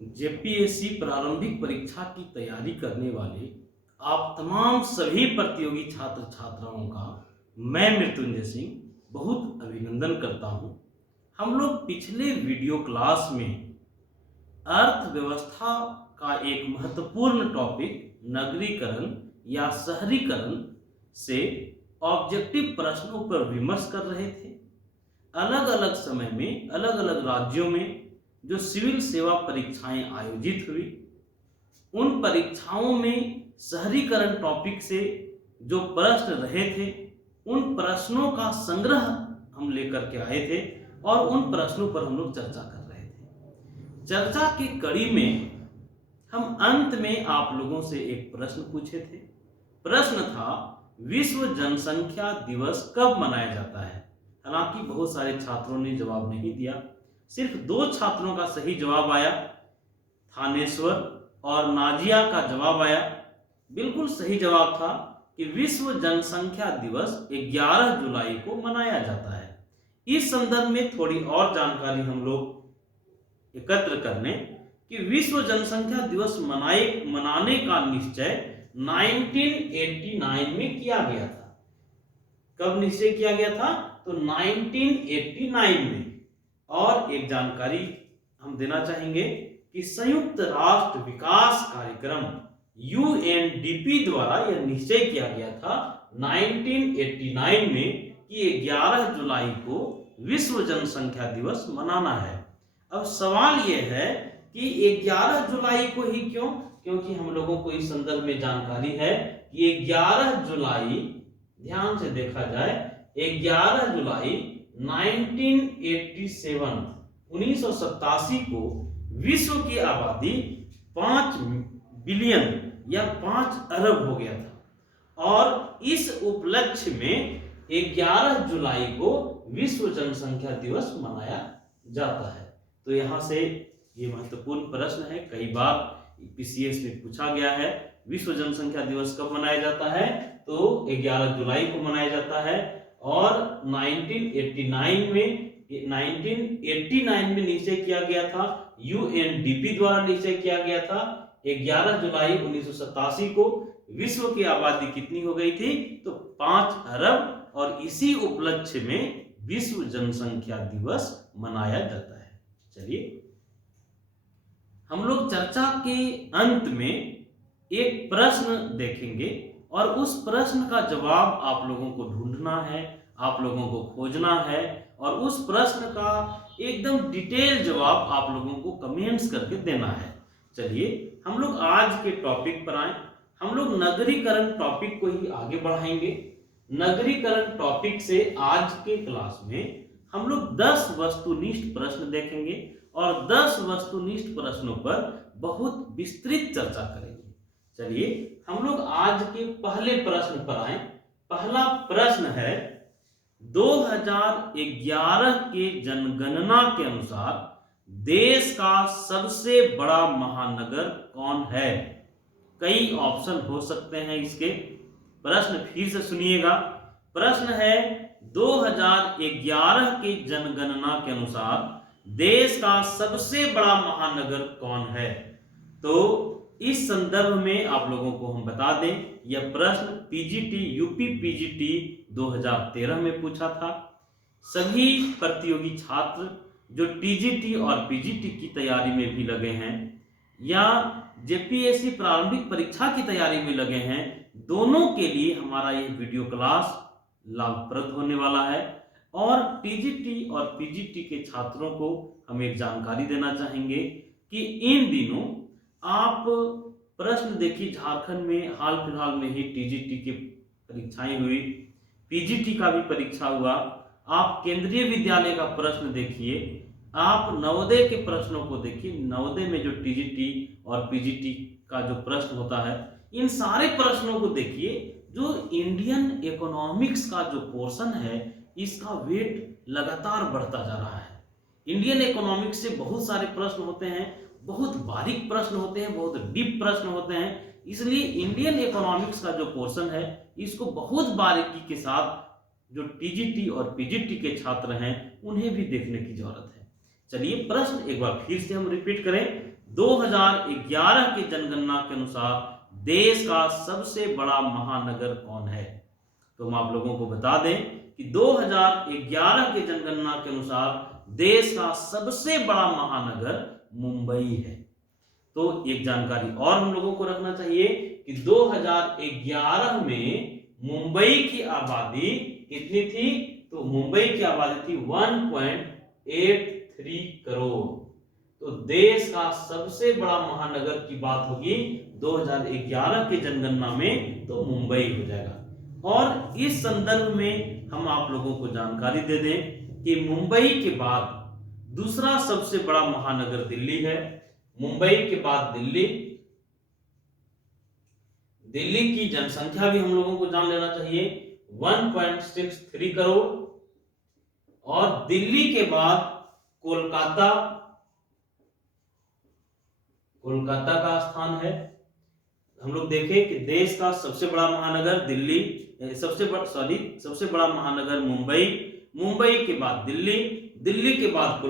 JPSC प्रारंभिक परीक्षा की तैयारी करने वाले आप तमाम सभी प्रतियोगी छात्र छात्राओं का मैं मृत्युंजय सिंह बहुत अभिनंदन करता हूं। हम लोग पिछले वीडियो क्लास में अर्थव्यवस्था का एक महत्वपूर्ण टॉपिक नगरीकरण या शहरीकरण से ऑब्जेक्टिव प्रश्नों पर विमर्श कर रहे थे। अलग अलग समय में अलग अलग राज्यों में जो सिविल सेवा परीक्षाएं आयोजित हुई, उन परीक्षाओं में शहरीकरण टॉपिक से जो प्रश्न रहे थे, उन प्रश्नों का संग्रह हम लेकर के आए थे और उन प्रश्नों पर हम लोग चर्चा कर रहे थे। चर्चा की कड़ी में हम अंत में आप लोगों से एक प्रश्न पूछे थे। प्रश्न था, विश्व जनसंख्या दिवस कब मनाया जाता है? हालांकि बहुत सारे छात्रों ने जवाब नहीं दिया, सिर्फ 2 छात्रों का सही जवाब आया। थानेश्वर और नाजिया का जवाब आया, बिल्कुल सही जवाब था कि विश्व जनसंख्या दिवस 11 जुलाई को मनाया जाता है। इस संदर्भ में थोड़ी और जानकारी हम लोग एकत्र कर लें कि विश्व जनसंख्या दिवस मनाने का निश्चय 1989 में किया गया था। कब निश्चय किया गया था? तो 1989 में। और एक जानकारी हम देना चाहेंगे कि संयुक्त राष्ट्र विकास कार्यक्रम यूएनडीपी द्वारा यह निश्चय किया गया था 1989 में कि 11 जुलाई को विश्व जनसंख्या दिवस मनाना है। अब सवाल यह है कि 11 जुलाई को ही क्यों? क्योंकि हम लोगों को इस संदर्भ में जानकारी है कि 11 जुलाई, ध्यान से देखा जाए, 11 जुलाई 1987 को विश्व की आबादी 5 बिलियन या 5 अरब हो गया था और इस उपलक्ष्य में 11 जुलाई को विश्व जनसंख्या दिवस मनाया जाता है। तो यहाँ से ये महत्वपूर्ण प्रश्न है, कई बार पीसीएस में पूछा गया है, विश्व जनसंख्या दिवस कब मनाया जाता है? तो 11 जुलाई को मनाया जाता है। और 1989 में निश्चय किया गया था, यूएनडीपी द्वारा निश्चय किया गया था 11 जुलाई 1987 को विश्व की आबादी कितनी हो गई थी? तो 5 अरब, और इसी उपलक्ष्य में विश्व जनसंख्या दिवस मनाया जाता है। चलिए, हम लोग चर्चा के अंत में एक प्रश्न देखेंगे और उस प्रश्न का जवाब आप लोगों को ढूंढना है, आप लोगों को खोजना है और उस प्रश्न का एकदम डिटेल जवाब आप लोगों को कमेंट्स करके देना है। चलिए, हम लोग आज के टॉपिक पर आए। हम लोग नगरीकरण टॉपिक को ही आगे बढ़ाएंगे। नगरीकरण टॉपिक से आज के क्लास में हम लोग 10 वस्तुनिष्ठ प्रश्न देखेंगे और 10 वस्तुनिष्ठ प्रश्नों पर बहुत विस्तृत चर्चा करेंगे। चलिए, हम लोग आज के पहले प्रश्न पर आए। पहला प्रश्न है, 2011 के जनगणना के अनुसार देश का सबसे बड़ा महानगर कौन है? कई ऑप्शन हो सकते हैं इसके। प्रश्न फिर से सुनिएगा। प्रश्न है, 2011 के जनगणना के अनुसार देश का सबसे बड़ा महानगर कौन है? तो इस संदर्भ में आप लोगों को हम बता दें, यह प्रश्न पीजीटी यूपी पीजीटी 2013 में पूछा था। सभी प्रतियोगी छात्र जो टीजीटी और पीजीटी की तैयारी में भी लगे हैं या जेपीएससी प्रारंभिक परीक्षा की तैयारी में लगे हैं, दोनों के लिए हमारा यह वीडियो क्लास लाभप्रद होने वाला है। और टीजीटी और पीजीटी के छात्रों को हम एक जानकारी देना चाहेंगे कि इन दिनों आप प्रश्न देखिए, झारखंड में हाल फिलहाल में ही टीजीटी की परीक्षाएं हुई, पीजीटी का भी परीक्षा हुआ। आप केंद्रीय विद्यालय का प्रश्न देखिए, आप नवोदय के प्रश्नों को देखिए। नवोदय में जो टीजीटी और पीजीटी का जो प्रश्न होता है, इन सारे प्रश्नों को देखिए। जो इंडियन इकोनॉमिक्स का जो पोर्शन है, इसका वेट लगातार बढ़ता जा रहा है। इंडियन इकोनॉमिक्स से बहुत सारे प्रश्न होते हैं, बहुत बारीक प्रश्न होते हैं, बहुत डीप प्रश्न होते हैं। इसलिए इंडियन इकोनॉमिक्स का जो पोर्शन है, इसको बहुत बारीकी के साथ जो टीजीटी और पीजीटी के छात्र हैं उन्हें भी देखने की जरूरत है। चलिए, प्रश्न एक बार फिर से हम रिपीट करें। 2011 की जनगणना के अनुसार देश का सबसे बड़ा महानगर कौन है? तो हम आप लोगों को बता दें कि 2011 की जनगणना के अनुसार देश का सबसे बड़ा महानगर मुंबई है। तो एक जानकारी और हम लोगों को रखना चाहिए कि 2011 में मुंबई की आबादी कितनी थी? तो मुंबई की आबादी थी 1.83 करोड़। तो देश का सबसे बड़ा महानगर की बात होगी 2011 की जनगणना में, तो मुंबई हो जाएगा। और इस संदर्भ में हम आप लोगों को जानकारी दे दें कि मुंबई के बाद दूसरा सबसे बड़ा महानगर दिल्ली है। मुंबई के बाद दिल्ली की जनसंख्या भी हम लोगों को जान लेना चाहिए 1.63 करोड़। और दिल्ली के बाद कोलकाता का स्थान है। हम लोग देखें कि देश का सबसे बड़ा महानगर दिल्ली, सबसे बड़ा महानगर मुंबई के बाद दिल्ली के बाद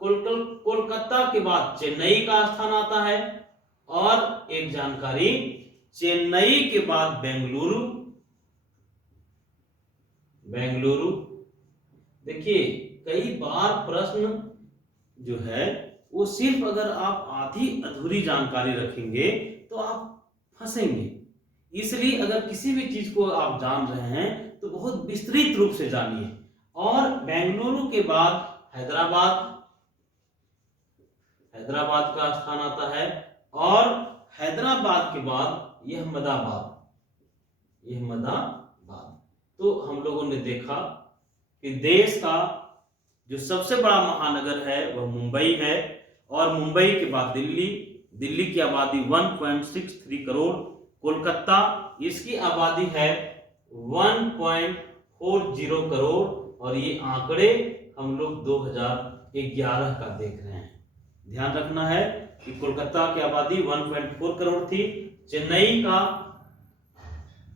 कोलकाता के बाद चेन्नई का स्थान आता है। और एक जानकारी, चेन्नई के बाद बेंगलुरु। देखिए कई बार प्रश्न जो है वो सिर्फ अगर आप आधी अधूरी जानकारी रखेंगे तो आप फंसेंगे। इसलिए अगर किसी भी चीज को आप जान रहे हैं तो बहुत विस्तृत रूप से जानिए। और बेंगलुरु के बाद हैदराबाद का स्थान आता है। और हैदराबाद के बाद अहमदाबाद। तो हम लोगों ने देखा कि देश का जो सबसे बड़ा महानगर है वह मुंबई है। और मुंबई के बाद दिल्ली की आबादी 1.63 करोड़। कोलकाता, इसकी आबादी है 1.40 करोड़। और ये आंकड़े हम लोग 2011 का देख रहे हैं। ध्यान रखना है कि कोलकाता की आबादी 1.4 करोड़ थी। चेन्नई का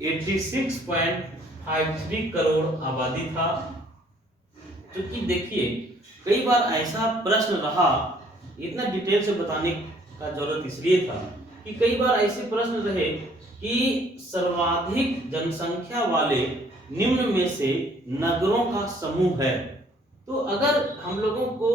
86.53 करोड़ आबादी था। क्योंकि देखिए कई बार ऐसा प्रश्न रहा, इतना डिटेल से बताने का जरूरत इसलिए था कि कई बार ऐसे प्रश्न रहे कि सर्वाधिक जनसंख्या वाले निम्न में से नगरों का समूह है। तो अगर हम लोगों को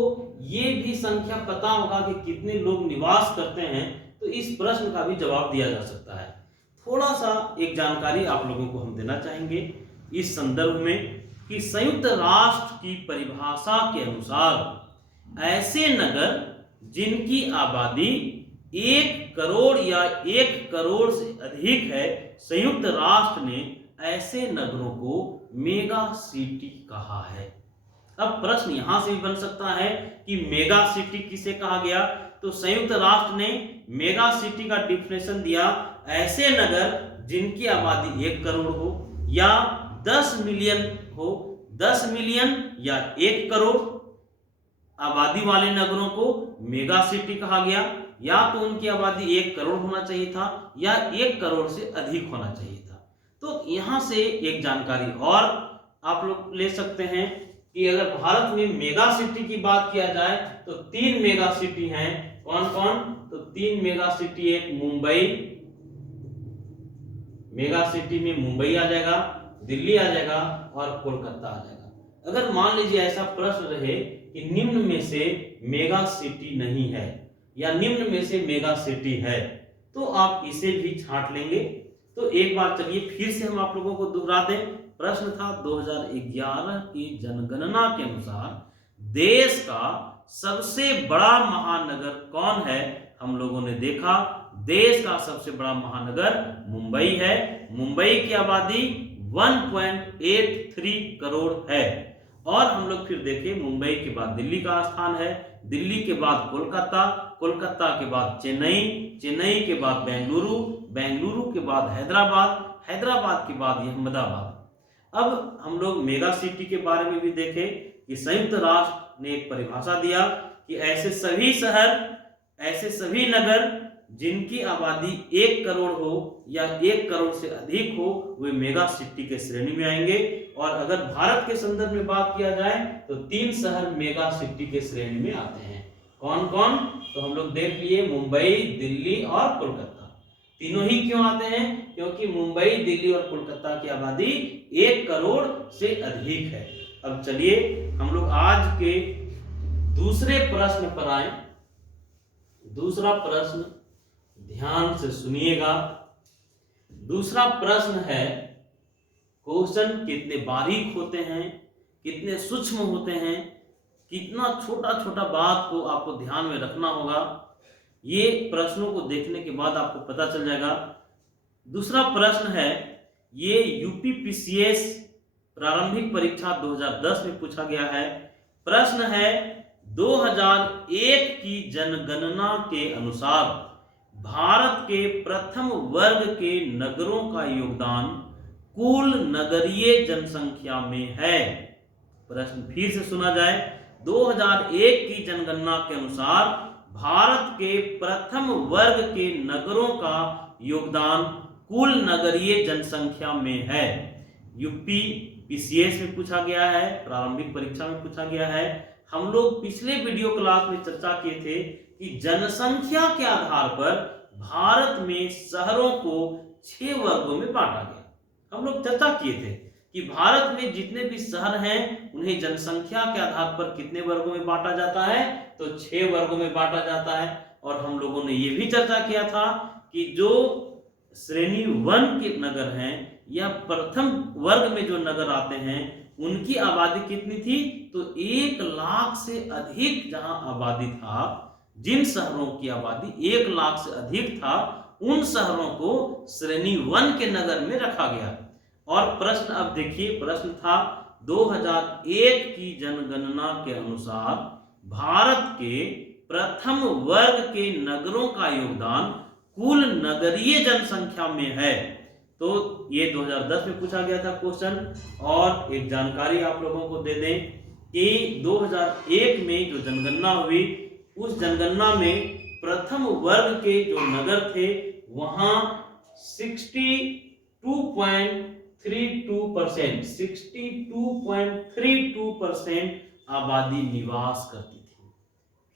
ये भी संख्या पता होगा कि कितने लोग निवास करते हैं तो इस प्रश्न का भी जवाब दिया जा सकता है। थोड़ा सा एक जानकारी आप लोगों को हम देना चाहेंगे इस संदर्भ में कि संयुक्त राष्ट्र की परिभाषा के अनुसार ऐसे नगर जिनकी आबादी 1 करोड़ या 1 करोड़ से अधिक है, संयुक्त राष्ट्र ने ऐसे नगरों को मेगा सिटी कहा है। अब प्रश्न यहां से भी बन सकता है कि मेगा सिटी किसे कहा गया? तो संयुक्त राष्ट्र ने मेगा सिटी का डिफिनेशन दिया, ऐसे नगर जिनकी आबादी 1 करोड़ हो या 10 मिलियन हो, 10 मिलियन या 1 करोड़ आबादी वाले नगरों को मेगा सिटी कहा गया। या तो उनकी आबादी 1 करोड़ होना चाहिए था या 1 करोड़ से अधिक होना चाहिए था। तो यहां से एक जानकारी और आप लोग ले सकते हैं कि अगर भारत में मेगा सिटी की बात किया जाए तो 3 मेगा सिटी हैं। कौन कौन? तो 3 मेगा सिटी, एक मुंबई, मेगा सिटी में मुंबई आ जाएगा, दिल्ली आ जाएगा और कोलकाता आ जाएगा। अगर मान लीजिए ऐसा प्रश्न रहे कि निम्न में से मेगा सिटी नहीं है या निम्न में से मेगा सिटी है, तो आप इसे भी छांट लेंगे। तो एक बार चलिए फिर से हम आप लोगों को दोहरा दें। प्रश्न था 2011 की जनगणना के अनुसार देश का सबसे बड़ा महानगर कौन है? हम लोगों ने देखा देश का सबसे बड़ा महानगर मुंबई है। मुंबई की आबादी 1.83 करोड़ है। और हम लोग फिर देखें मुंबई के बाद दिल्ली का स्थान है, दिल्ली के बाद कोलकाता, कोलकाता के बाद चेन्नई, चेन्नई के बाद बेंगलुरु, बेंगलुरु के बाद हैदराबाद, हैदराबाद के बाद अहमदाबाद। अब हम लोग मेगा सिटी के बारे में भी देखें कि संयुक्त राष्ट्र ने एक परिभाषा दिया कि ऐसे सभी शहर, ऐसे सभी नगर जिनकी आबादी 1 करोड़ हो या 1 करोड़ से अधिक हो वे मेगा सिटी के श्रेणी में आएंगे। और अगर भारत के संदर्भ में बात किया जाए तो 3 शहर मेगा सिटी के श्रेणी में आते हैं। कौन कौन? तो हम लोग देख लिए मुंबई, दिल्ली और कोलकाता। तीनों ही क्यों आते हैं? क्योंकि मुंबई, दिल्ली और कोलकाता की आबादी 1 करोड़ से अधिक है। अब चलिए हम लोग आज के दूसरे प्रश्न पर आए। दूसरा प्रश्न ध्यान से सुनिएगा। दूसरा प्रश्न है, क्वेश्चन कितने बारीक होते हैं, कितने सूक्ष्म होते हैं, कितना छोटा छोटा बात को आपको ध्यान में रखना होगा, ये प्रश्नों को देखने के बाद आपको पता चल जाएगा। दूसरा प्रश्न है, ये यूपीपीसीएस प्रारंभिक परीक्षा 2010 में पूछा गया है। प्रश्न है, 2001 की जनगणना के अनुसार भारत के प्रथम वर्ग के नगरों का योगदान कुल नगरीय जनसंख्या में है। प्रश्न फिर से सुना जाए, 2001 की जनगणना के अनुसार भारत के प्रथम वर्ग के नगरों का योगदान कुल नगरीय जनसंख्या में है। यूपी पीसीएस में पूछा गया है, प्रारंभिक परीक्षा में पूछा गया है। हम लोग पिछले वीडियो क्लास में चर्चा किए थे कि जनसंख्या के आधार पर भारत में शहरों को 6 वर्गों में बांटा गया। हम लोग चर्चा किए थे कि भारत में जितने भी शहर हैं उन्हें जनसंख्या के आधार पर कितने वर्गों में बांटा जाता है? तो 6 वर्गों में बांटा जाता है। और हम लोगों ने यह भी चर्चा किया था कि जो श्रेणी 1 के नगर हैं या प्रथम वर्ग में जो नगर आते हैं उनकी आबादी कितनी थी? तो 1 लाख से अधिक जहां आबादी था, जिन शहरों की आबादी 1 लाख से अधिक था, उन शहरों को श्रेणी 1 के नगर में रखा गया। और प्रश्न अब देखिए, प्रश्न था 2001 की जनगणना के अनुसार भारत के प्रथम वर्ग के नगरों का योगदान कुल नगरीय जनसंख्या में है। तो ये 2010 में पूछा गया था क्वेश्चन। और एक जानकारी आप लोगों को दे दें कि 2001 में जो जनगणना हुई, उस जनगणना में प्रथम वर्ग के जो नगर थे वहां 62.32% आबादी निवास करती थी।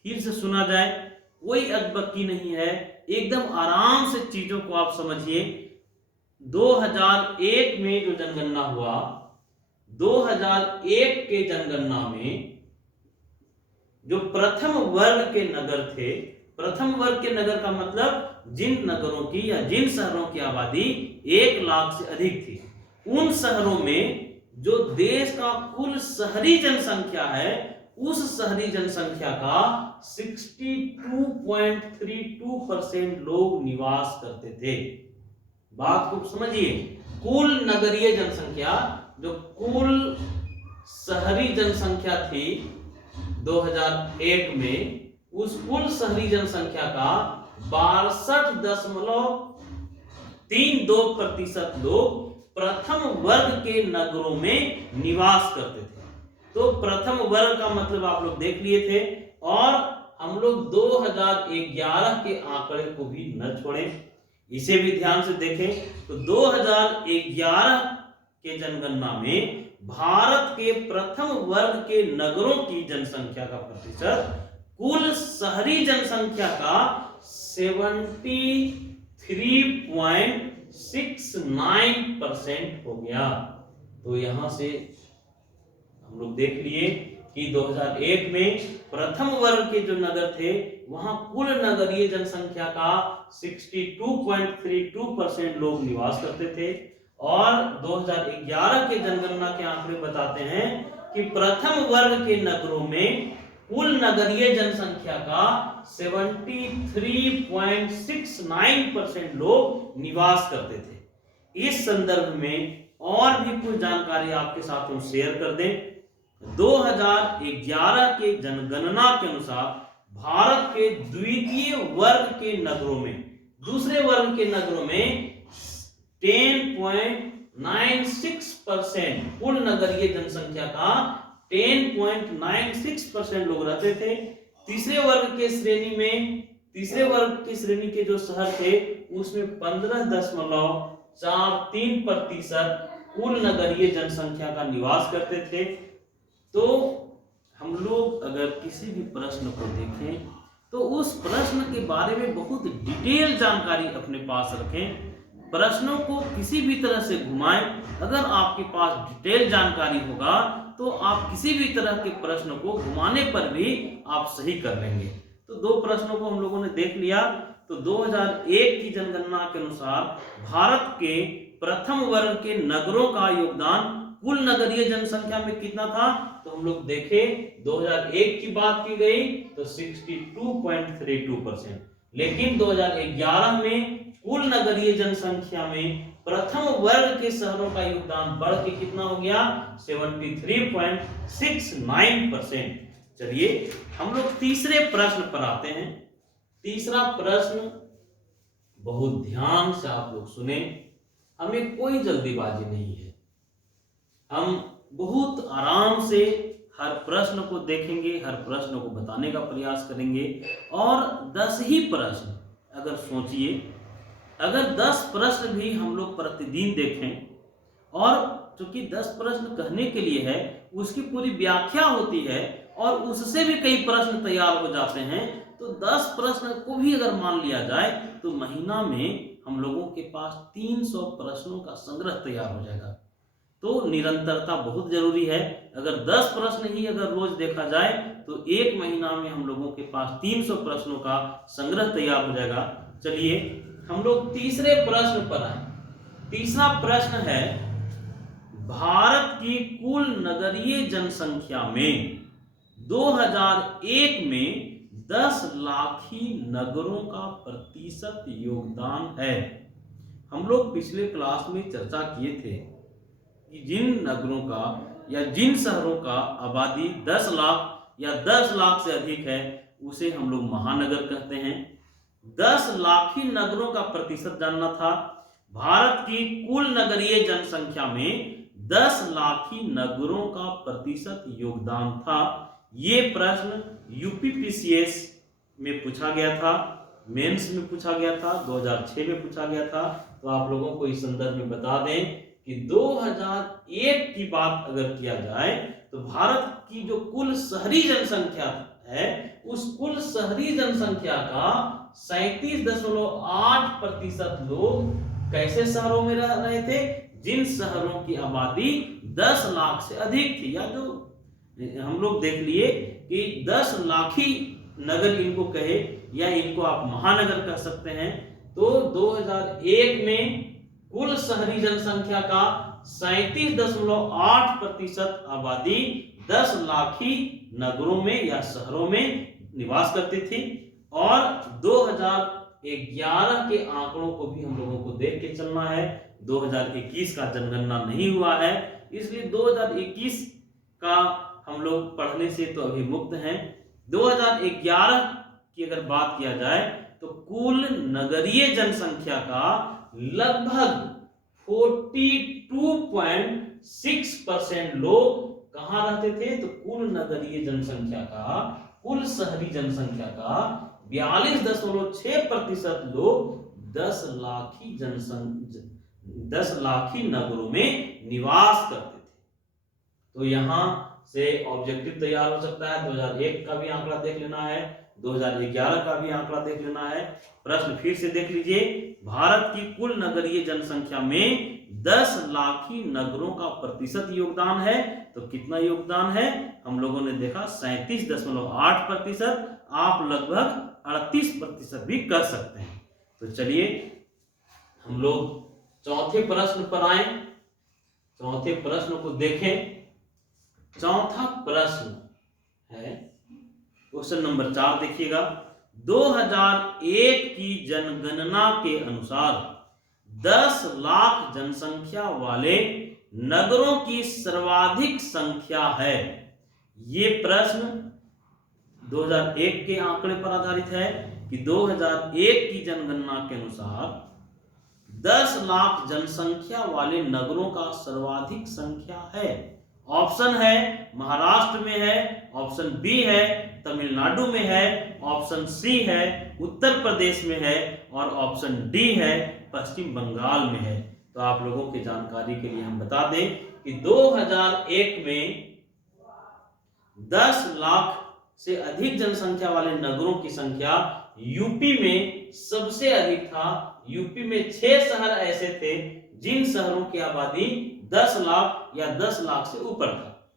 फिर से सुना जाए, कोई अकबकी नहीं है, एकदम आराम से चीजों को आप समझिए। 2001 में जो जनगणना हुआ, 2001 के जनगणना में जो प्रथम वर्ग के नगर थे, प्रथम वर्ग के नगर का मतलब जिन नगरों की या जिन शहरों की आबादी 1 लाख से अधिक थी, उन शहरों में जो देश का कुल शहरी जनसंख्या है, उस शहरी जनसंख्या का 62.32% लोग निवास करते थे। बात को समझिए, कुल नगरीय जनसंख्या, जो कुल शहरी जनसंख्या थी 2001 में, उस कुल शहरी जनसंख्या का 62.32% लोग प्रथम वर्ग के नगरों में निवास करते थे। तो प्रथम वर्ग का मतलब आप लोग देख लिए थे। और हम लोग 2011 के आंकड़े को भी न छोड़ें, इसे भी ध्यान से देखें। तो 2011 के जनगणना में भारत के प्रथम वर्ग के नगरों की जनसंख्या का प्रतिशत कुल शहरी जनसंख्या का 73.69% हो गया। तो यहां से हम लोग देख लिए कि 2001 में प्रथम वर्ग के जो नगर थे वहां कुल नगरीय जनसंख्या का 62.32% लोग निवास करते थे। और 2011 के जनगणना के आंकड़े बताते हैं कि प्रथम वर्ग के नगरों में कुल नगरीय जनसंख्या का 73.69% लोग निवास करते थे। इस संदर्भ में और भी कुछ जानकारी आपके साथ हम शेयर कर दें। 2011 के जनगणना के अनुसार भारत के द्वितीय वर्ग के नगरों में, दूसरे वर्ग के नगरों में 10.96% कुल नगरीय जनसंख्या का 10.96% लोग रहते थे। तीसरे वर्ग के श्रेणी में, तीसरे वर्ग की श्रेणी के जो शहर थे उसमें 15.43% कुल नगरीय जनसंख्या का निवास करते थे। तो हम लोग अगर किसी भी प्रश्न को देखें तो उस प्रश्न के बारे में बहुत डिटेल जानकारी अपने पास रखें। प्रश्नों को किसी भी तरह से घुमाएं। अगर आपके पास डिटेल जानकारी होगा तो आप किसी भी तरह के प्रश्न को घुमाने पर भी आप सही कर लेंगे। तो दो प्रश्नों को हम लोगों ने देख लिया। तो 2001 की जनगणना के अनुसार भारत के प्रथम वर्ग के नगरों का योगदान कुल नगरीय जनसंख्या में कितना था? तो हम लोग देखें 2001 की बात की गई तो 62.32%, लेकिन 2011 में कुल नगरीय जनसंख्या में प्रथम वर्ग के शहरों का योगदान बढ़ के कितना हो गया? 73.69%। चलिए हम लोग तीसरे प्रश्न पर आते हैं। तीसरा प्रश्न बहुत ध्यान से आप लोग सुने, हमें कोई जल्दीबाजी नहीं है, हम बहुत आराम से हर प्रश्न को देखेंगे, हर प्रश्न को बताने का प्रयास करेंगे। और 10 ही प्रश्न, अगर सोचिए, अगर 10 प्रश्न भी हम लोग प्रतिदिन देखें, और चूंकि 10 प्रश्न कहने के लिए है, उसकी पूरी व्याख्या होती है और उससे भी कई प्रश्न तैयार हो जाते हैं, तो 10 प्रश्न को भी अगर मान लिया जाए तो महीना में हम लोगों के पास 300 प्रश्नों का संग्रह तैयार हो जाएगा। तो निरंतरता बहुत जरूरी है। अगर 10 प्रश्न ही अगर रोज देखा जाए तो एक महीना में हम लोगों के पास 300 प्रश्नों का संग्रह तैयार हो जाएगा। चलिए हम लोग तीसरे प्रश्न पर आए। तीसरा प्रश्न है, भारत की कुल नगरीय जनसंख्या में 2001 में 10 लाखी नगरों का प्रतिशत योगदान है। हम लोग पिछले क्लास में चर्चा किए थे कि जिन नगरों का या जिन शहरों का आबादी 10 लाख या 10 लाख से अधिक है उसे हम लोग महानगर कहते हैं। 10 लाखी नगरों का प्रतिशत जानना था। भारत की कुल नगरीय जनसंख्या में 10 लाखी नगरों का प्रतिशत योगदान था। ये प्रश्न यूपीपीसीएस में पूछा गया था, मेंस में पूछा गया था, 2006 में पूछा गया था। तो आप लोगों को इस संदर्भ में बता दें कि 2001 की बात अगर किया जाए तो भारत की जो कुल शहरी जनसंख्या है उस कुल शहरी जनसंख्या का 37.8% लोग कैसे शहरों में रह रहे थे? जिन शहरों की आबादी 10 लाख से अधिक थी, या जो हम लोग देख लिए कि 10 लाखी नगर इनको कहे या इनको आप महानगर कह सकते हैं। तो 2001 में कुल शहरी जनसंख्या का 37.8% आबादी 10 लाखी नगरों में या शहरों में निवास करती थी। और 2011 के आंकड़ों को भी हम लोगों को देख के चलना है। 2021 का जनगणना नहीं हुआ है, इसलिए 2021 का हम लोग पढ़ने से तो अभी मुक्त हैं। 2011 की अगर बात किया जाए तो कुल नगरीय जनसंख्या का लगभग 42.6% लोग कहां रहते थे? तो कुल नगरीय जनसंख्या का, कुल शहरी जनसंख्या का 42.6% लोग 10 लाखी नगरों में निवास करते थे। तो यहां से ऑब्जेक्टिव तैयार हो सकता है। 2001 का भी आंकड़ा देख लेना है, 2011 का भी आंकड़ा देख लेना है। प्रश्न फिर से देख लीजिए, भारत की कुल नगरीय जनसंख्या में 10 लाखी नगरों का प्रतिशत योगदान है। तो कितना योगदान है? हम लोगों ने देखा 37.8%। आप लगभग 38% भी कर सकते हैं। तो चलिए हम लोग चौथे प्रश्न पर आए। चौथे प्रश्न को देखें। चौथा प्रश्न है क्वेश्चन नंबर 4, देखिएगा। 2001 की जनगणना के अनुसार 10 लाख जनसंख्या वाले नगरों की सर्वाधिक संख्या है। ये प्रश्न 2001 के आंकड़े पर आधारित है कि 2001 की जनगणना के अनुसार 10 लाख जनसंख्या वाले नगरों का सर्वाधिक संख्या है। ऑप्शन है महाराष्ट्र में है, ऑप्शन बी है तमिलनाडु में है, ऑप्शन सी है उत्तर प्रदेश में है, और ऑप्शन डी है पश्चिम बंगाल में है। तो आप लोगों की जानकारी के लिए हम बता दें कि 2001 में 10 लाख से अधिक जनसंख्या वाले नगरों की संख्या यूपी में सबसे अधिक था। यूपी में 6 शहर ऐसे थे जिन शहरों की आबादी 10 लाख या 10 लाख से ऊपर था।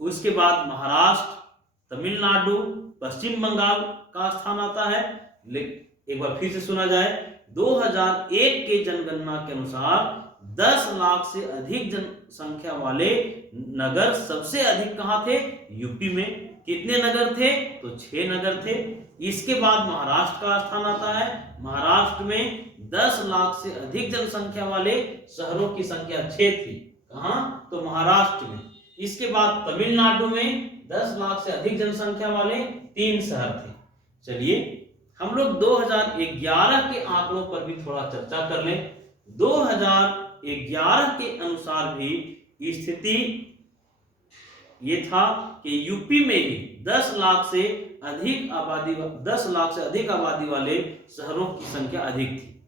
उसके बाद महाराष्ट्र, तमिलनाडु, पश्चिम बंगाल का स्थान आता है। एक बार फिर से सुना जाए, 2001 के जनगणना के अनुसार 10 लाख से अधिक जनसंख्या वाले नगर सबसे अधिक कहां थे? यूपी में। कितने नगर थे? तो 6 नगर थे। इसके बाद महाराष्ट्र का स्थान आता है। महाराष्ट्र में 10 लाख से अधिक जनसंख्या वाले शहरों की संख्या 6 थी। कहां? तो महाराष्ट्र में। इसके बाद तमिलनाडु में 10 लाख से अधिक जनसंख्या वाले 3 शहर थे। चलिए हम लोग 2011 के आंकड़ों पर भी थोड़ा चर्चा कर लें। 2011 के अनुसार भी स्थिति ये था कि यूपी में ही 10 लाख से अधिक आबादी वाले शहरों की संख्या अधिक थी।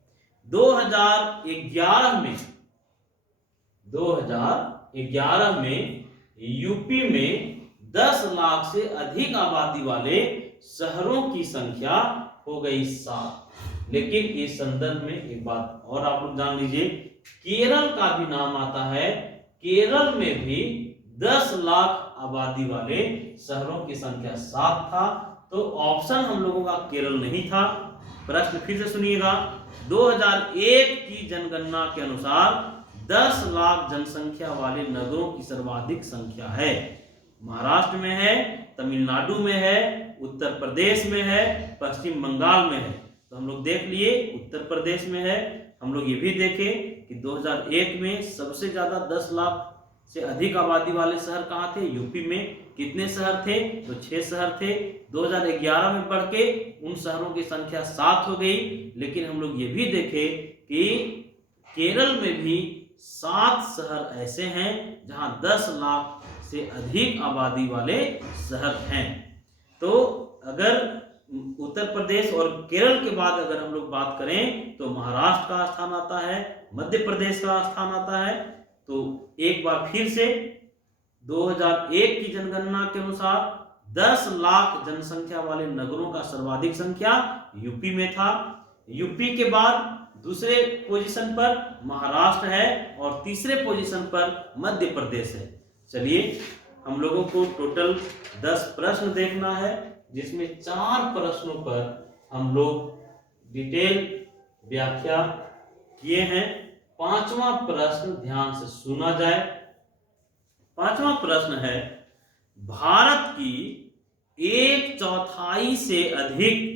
2011 में यूपी में 10 लाख से अधिक आबादी वाले शहरों की संख्या हो गई 7। लेकिन इस संदर्भ में एक बात और आप लोग जान लीजिए, केरल का भी नाम आता है। केरल में भी 10 लाख आबादी वाले शहरों की संख्या 7 था। तो ऑप्शन हम लोगों का केरल नहीं था। प्रश्न फिर से सुनिएगा, 2001 की जनगणना के अनुसार 10 लाख जनसंख्या वाले नगरों की सर्वाधिक संख्या है। महाराष्ट्र में है, तमिलनाडु में है, उत्तर प्रदेश में है, पश्चिम बंगाल में है। तो हम लोग देख लिए उत्तर प्रदेश में है। हम लोग ये भी देखें कि 2001 में सबसे ज्यादा 10 लाख से अधिक आबादी वाले शहर कहाँ थे? यूपी में। कितने शहर थे? तो 6 शहर थे। 2011 में बढ़ के उन शहरों की संख्या 7 हो गई। लेकिन हम लोग ये भी देखे कि केरल में भी 7 शहर ऐसे हैं जहां 10 लाख से अधिक आबादी वाले शहर हैं। तो अगर उत्तर प्रदेश और केरल के बाद अगर हम लोग बात करें तो महाराष्ट्र का स्थान आता है, मध्य प्रदेश का स्थान आता है। तो एक बार फिर से 2001 की जनगणना के अनुसार 10 लाख जनसंख्या वाले नगरों का सर्वाधिक संख्या यूपी में था। यूपी के बाद दूसरे पोजीशन पर महाराष्ट्र है और तीसरे पोजीशन पर मध्य प्रदेश है। चलिए हम लोगों को टोटल 10 प्रश्न देखना है, जिसमें 4 प्रश्नों पर हम लोग डिटेल व्याख्या किए हैं। 5वां प्रश्न ध्यान से सुना जाए। 5वां प्रश्न है, भारत की 1/4 से अधिक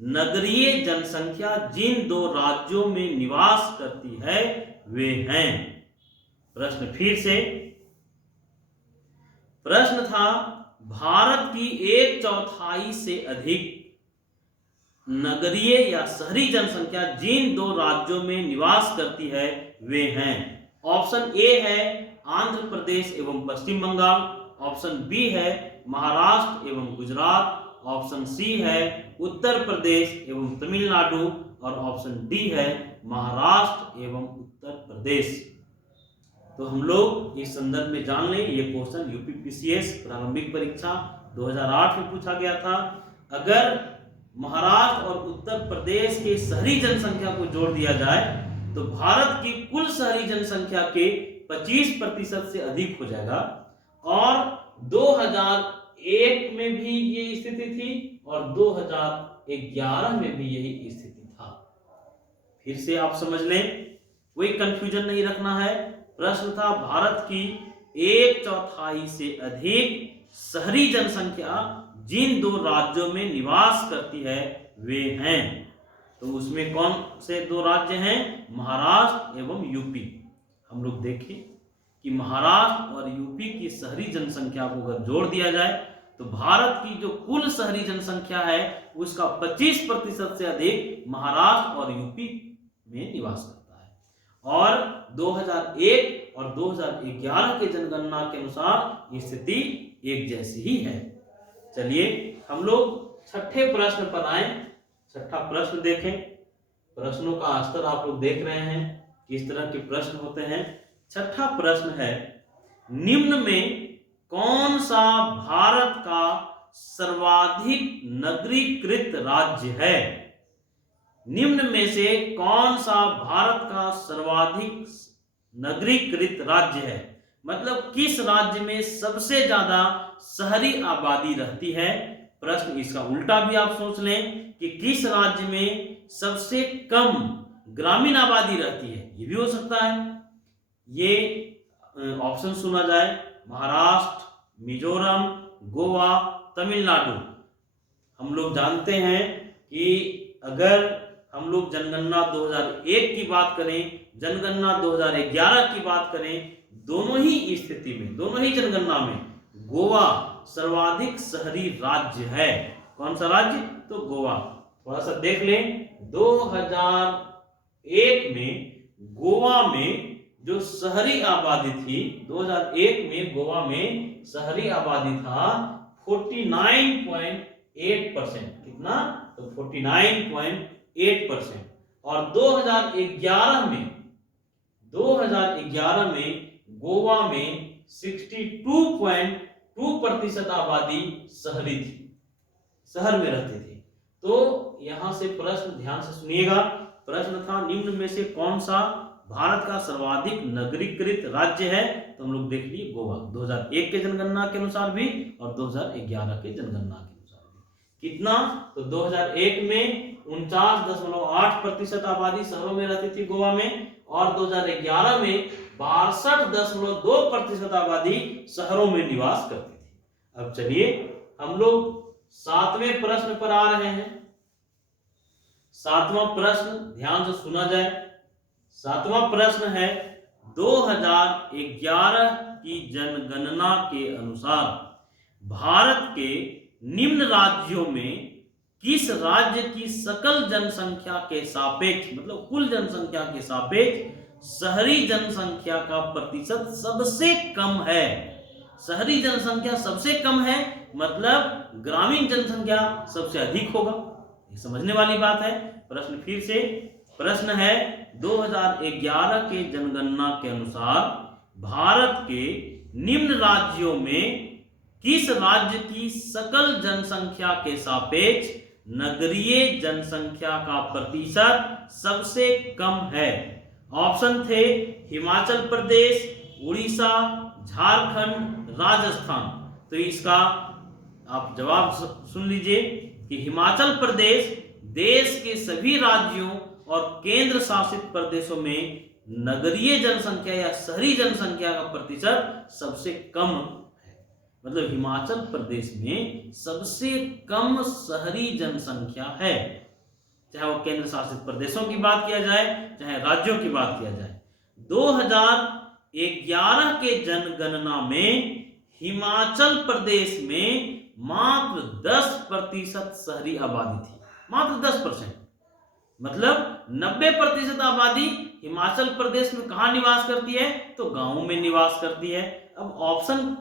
नगरीय जनसंख्या जिन 2 राज्यों में निवास करती है वे हैं। प्रश्न फिर से, प्रश्न था भारत की 1/4 से अधिक नगरीय या शहरी जनसंख्या जिन 2 राज्यों में निवास करती है वे हैं। ऑप्शन ए है आंध्र प्रदेश एवं पश्चिम बंगाल, ऑप्शन बी है महाराष्ट्र एवं गुजरात, ऑप्शन सी है उत्तर प्रदेश एवं तमिलनाडु और ऑप्शन डी है महाराष्ट्र एवं उत्तर प्रदेश। तो हम लोग इस संदर्भ में जान लें, ये क्वेश्चन यूपीपीसीएस प्रारंभिक परीक्षा 2008 में पूछा गया था। अगर महाराष्ट्र और उत्तर प्रदेश के शहरी जनसंख्या को जोड़ दिया जाए तो भारत की कुल शहरी जनसंख्या के 25% से अधिक हो जाएगा। और 2001 में भी ये स्थिति थी और 2011 में भी यही स्थिति था। फिर से आप समझ लें, कोई कंफ्यूजन नहीं रखना है। प्रश्न था भारत की 1/4 से अधिक शहरी जनसंख्या जिन 2 राज्यों में निवास करती है वे हैं। तो उसमें कौन से 2 राज्य हैं? महाराष्ट्र एवं यूपी। हम लोग देखें कि महाराष्ट्र और यूपी की शहरी जनसंख्या को अगर जोड़ दिया जाए तो भारत की जो कुल शहरी जनसंख्या है उसका 25% से अधिक महाराष्ट्र और यूपी में निवास करता है। और 2001 और 2011 के जनगणना के अनुसार स्थिति एक जैसी ही है। चलिए हम लोग छठे प्रश्न पर आए। छठा प्रश्न देखें। प्रश्नों का स्तर आप लोग देख रहे हैं किस तरह के प्रश्न होते हैं। छठा प्रश्न है, निम्न में कौन सा भारत का सर्वाधिक नगरीकृत राज्य है? निम्न में से कौन सा भारत का सर्वाधिक नगरीकृत राज्य है? मतलब किस राज्य में सबसे ज्यादा शहरी आबादी रहती है? प्रश्न इसका उल्टा भी आप सोच लें कि किस राज्य में सबसे कम ग्रामीण आबादी रहती है, ये भी हो सकता है। ये ऑप्शन सुना जाए, महाराष्ट्र, मिजोरम, गोवा, तमिलनाडु। हम लोग जानते हैं कि अगर हम लोग जनगणना 2001 की बात करें, जनगणना 2011 की बात करें, दोनों ही स्थिति में, दोनों ही जनगणना में गोवा सर्वाधिक शहरी राज्य है। कौन सा राज्य? तो गोवा। थोड़ा सा देख लें, 2001 में गोवा में जो शहरी आबादी थी, 2001 में गोवा में शहरी आबादी था 49.8%। कितना? तो 49.8%। और 2011 में गोवा में 62.2% आबादी शहरी थी, शहर में रहती थी। तो यहां से प्रश्न ध्यान से सुनिएगा। प्रश्न था निम्न में से कौन सा भारत का सर्वाधिक नगरीकृत राज्य है? तो हम लोग देख लिए गोवा, 2001 के जनगणना के अनुसार भी और 2011 के जनगणना के अनुसार भी। कितना? तो 2001 में 49.8% आबादी शहरों में रहती थी गोवा में, और 2011 में 62.2% आबादी शहरों में निवास करती थी। अब चलिए हम लोग 7वें प्रश्न पर आ रहे हैं। 7वां प्रश्न ध्यान से सुना जाए। 7वां प्रश्न है, 2011 की जनगणना के अनुसार भारत के निम्न राज्यों में किस राज्य की सकल जनसंख्या के सापेक्ष, मतलब कुल जनसंख्या के सापेक्ष शहरी जनसंख्या का प्रतिशत सबसे कम है? शहरी जनसंख्या सबसे कम है, मतलब ग्रामीण जनसंख्या सबसे अधिक होगा। ये समझने वाली बात है। प्रश्न फिर से, प्रश्न है 2011 के जनगणना के अनुसार भारत के निम्न राज्यों में किस राज्य की सकल जनसंख्या के सापेक्ष नगरीय जनसंख्या का प्रतिशत सबसे कम है? ऑप्शन थे हिमाचल प्रदेश, उड़ीसा, झारखंड, राजस्थान। तो इसका आप जवाब सुन लीजिए कि हिमाचल प्रदेश देश के सभी राज्यों और केंद्र शासित प्रदेशों में नगरीय जनसंख्या या शहरी जनसंख्या का प्रतिशत सबसे कम है। मतलब हिमाचल प्रदेश में सबसे कम शहरी जनसंख्या है, चाहे वो केंद्र शासित प्रदेशों की बात किया जाए, चाहे राज्यों की बात किया जाए। 2011 के जनगणना में हिमाचल प्रदेश में मात्र 10% शहरी आबादी थी, मात्र 10%। मतलब 90% आबादी हिमाचल प्रदेश में कहां निवास करती है? तो गांवों में निवास करती है। अब ऑप्शन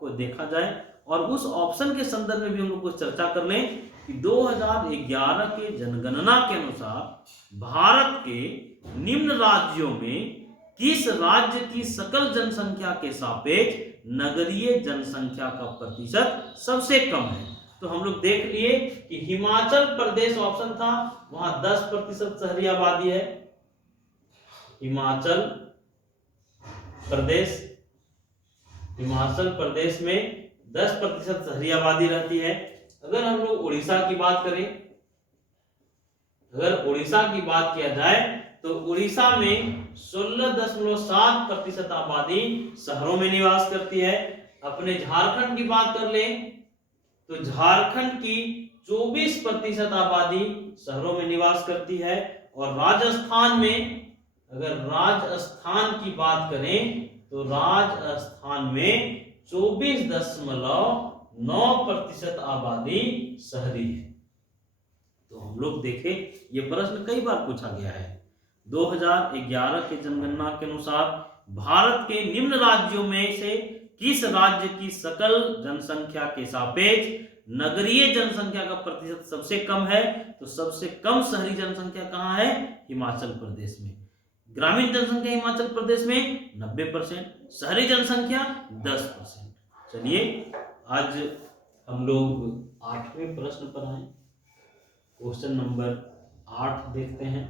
को देखा जाए और उस ऑप्शन के संदर्भ में भी हम लोग कुछ चर्चा कर लें कि 2011 के जनगणना के अनुसार भारत के निम्न राज्यों में किस राज्य की सकल जनसंख्या के सापेक्ष नगरीय जनसंख्या का प्रतिशत सबसे कम है? तो हम लोग देख लिए कि हिमाचल प्रदेश ऑप्शन था, वहां 10% शहरी आबादी है। हिमाचल प्रदेश में 10% शहरी आबादी रहती है। अगर हम लोग उड़ीसा की बात करें, अगर उड़ीसा की बात किया जाए तो उड़ीसा में 16.7% आबादी शहरों में निवास करती है। अपने झारखंड की बात कर लें तो झारखंड की 24% आबादी शहरों में निवास करती है। और राजस्थान में, अगर राजस्थान की बात करें तो राजस्थान में 24.9% आबादी शहरी है। तो हम लोग देखें, ये प्रश्न कई बार पूछा गया है। 2011 के जनगणना के अनुसार भारत के निम्न राज्यों में से किस राज्य की सकल जनसंख्या के सापेक्ष नगरीय जनसंख्या का प्रतिशत सबसे कम है? तो सबसे कम शहरी जनसंख्या कहां है? हिमाचल प्रदेश में। ग्रामीण जनसंख्या हिमाचल प्रदेश में 90%, शहरी जनसंख्या 10%। चलिए आज हम लोग 8वें प्रश्न पर आए। क्वेश्चन नंबर 8 देखते हैं।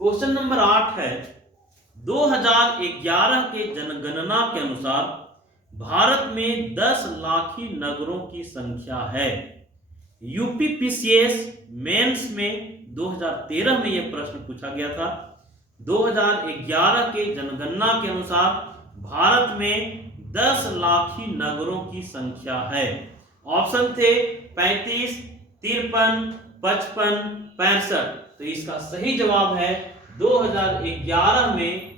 क्वेश्चन नंबर 8 है 2011 के जनगणना के अनुसार भारत में 10 लाखी नगरों की संख्या है। यूपीपीसीएस मेंस में 2013 में यह प्रश्न पूछा गया था। 2011 के जनगणना के अनुसार भारत में 10 लाखी नगरों की संख्या है। ऑप्शन थे 35, 53, 55, 65। तो इसका सही जवाब है 2011 में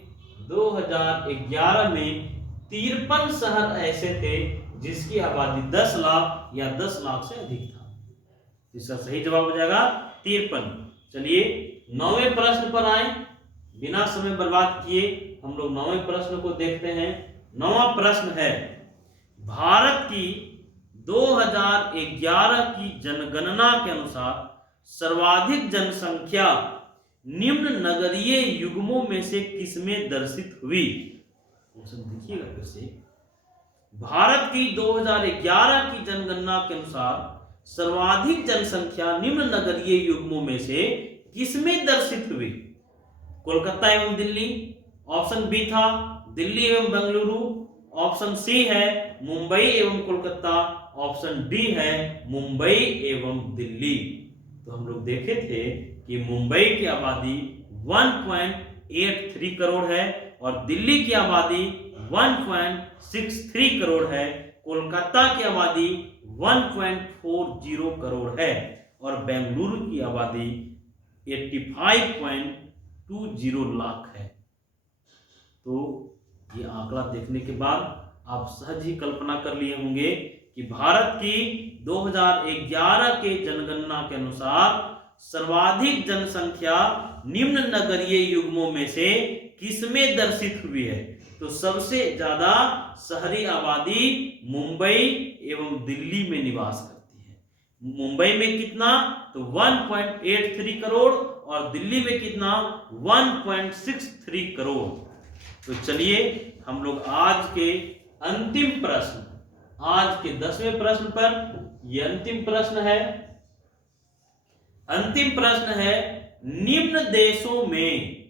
53 शहर ऐसे थे जिसकी आबादी 10 लाख या 10 लाख से अधिक था। इसका सही जवाब हो जाएगा 53। चलिए 9वें प्रश्न पर आए। बिना समय बर्बाद किए हम लोग 9वें प्रश्न को देखते हैं। 9वां प्रश्न है भारत की 2011 की जनगणना के अनुसार सर्वाधिक जनसंख्या निम्न नगरीय युग्मों में से किसमें दर्शित हुई? देखिएगा फिर से। भारत की 2011 की जनगणना के अनुसार सर्वाधिक जनसंख्या निम्न नगरीय युग्मों में से किसमें दर्शित हुई? कोलकाता एवं दिल्ली। ऑप्शन बी था दिल्ली एवं बेंगलुरु। ऑप्शन सी है मुंबई एवं कोलकाता। ऑप्शन डी है मुंबई एवं दिल्ली। तो हम लोग देखे थे कि मुंबई की आबादी 1.83 करोड़ है और दिल्ली की आबादी 1.63 करोड़ है। कोलकाता की आबादी 1.40 करोड़ है और बेंगलुरु की आबादी 85.20 लाख है। तो ये आंकड़ा देखने के बाद आप सहज ही कल्पना कर लिए होंगे कि भारत की 2011 के जनगणना के अनुसार सर्वाधिक जनसंख्या निम्न नगरीय युग्मों में से किसमें दर्शित हुई है? तो सबसे ज्यादा शहरी आबादी मुंबई एवं दिल्ली में निवास करती है। मुंबई में कितना? तो 1.83 करोड़ और दिल्ली में कितना? 1.63 करोड़। तो चलिए हम लोग आज के अंतिम प्रश्न, आज के 10वें प्रश्न पर, यह अंतिम प्रश्न है। अंतिम प्रश्न है निम्न देशों में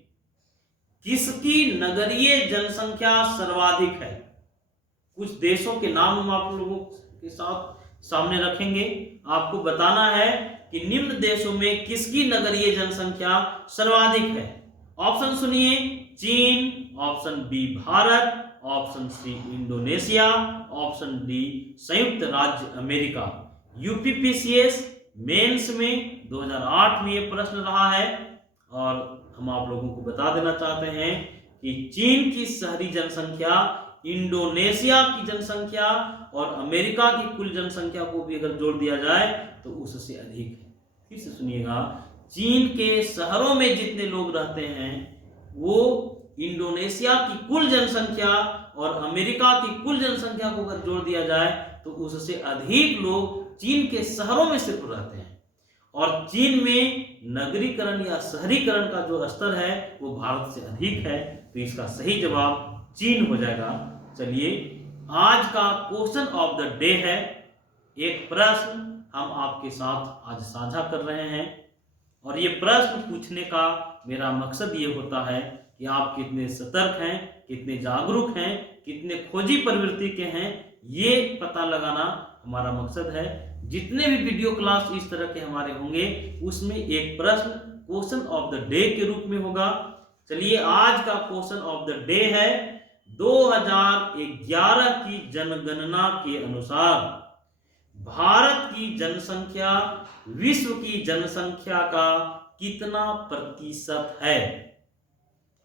किसकी नगरीय जनसंख्या सर्वाधिक है? कुछ देशों के नाम हम आप लोगों के साथ सामने रखेंगे। आपको बताना है कि निम्न देशों में किसकी नगरीय जनसंख्या सर्वाधिक है। ऑप्शन सुनिए। चीन, option B Bharat, option C Indonesia, option D संयुक्त राज्य अमेरिका। यूपीपीसीएस मेंस में 2008 में यह प्रश्न रहा है और हम आप लोगों को बता देना चाहते हैं कि चीन की शहरी जनसंख्या इंडोनेशिया की जनसंख्या और अमेरिका की कुल जनसंख्या को भी अगर जोड़ दिया जाए तो उससे अधिक है। फिर से सुनिएगा, चीन के शहरों में जितने लोग रहते हैं वो इंडोनेशिया की कुल जनसंख्या और अमेरिका की कुल जनसंख्या को अगर जोड़ दिया जाए तो उससे अधिक लोग चीन के शहरों में सिर्फ रहते हैं। और चीन में नगरीकरण या शहरीकरण का जो स्तर है वो भारत से अधिक है। तो इसका सही जवाब चीन हो जाएगा। चलिए आज का क्वेश्चन ऑफ द डे है, एक प्रश्न हम आपके साथ आज साझा कर रहे हैं और ये प्रश्न पूछने का मेरा मकसद ये होता है कि आप कितने सतर्क हैं, कितने जागरूक हैं, कितने खोजी प्रवृत्ति के हैं, ये पता लगाना हमारा मकसद है। जितने भी वीडियो क्लास इस तरह के हमारे होंगे उसमें एक प्रश्न क्वेश्चन ऑफ द डे के रूप में होगा। चलिए आज का क्वेश्चन ऑफ द डे है 2011 की जनगणना के अनुसार भारत की जनसंख्या विश्व की जनसंख्या का कितना प्रतिशत है?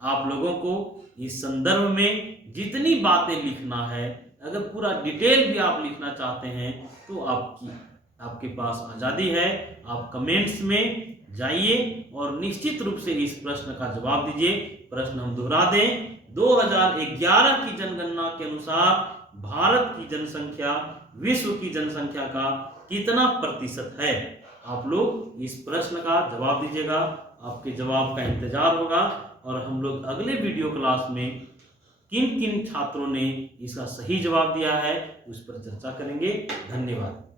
आप लोगों को इस संदर्भ में जितनी बातें लिखना है, अगर पूरा डिटेल भी आप लिखना चाहते हैं तो आपके पास आजादी है। आप कमेंट्स में जाइए और निश्चित रूप से इस प्रश्न का जवाब दीजिए। प्रश्न हम दोहरा दें, 2011 की जनगणना के अनुसार भारत की जनसंख्या विश्व की जनसंख्या का कितना प्रतिशत है? आप लोग इस प्रश्न का जवाब दीजिएगा। आपके जवाब का इंतजार होगा और हम लोग अगले वीडियो क्लास में किन किन छात्रों ने इसका सही जवाब दिया है उस पर चर्चा करेंगे। धन्यवाद।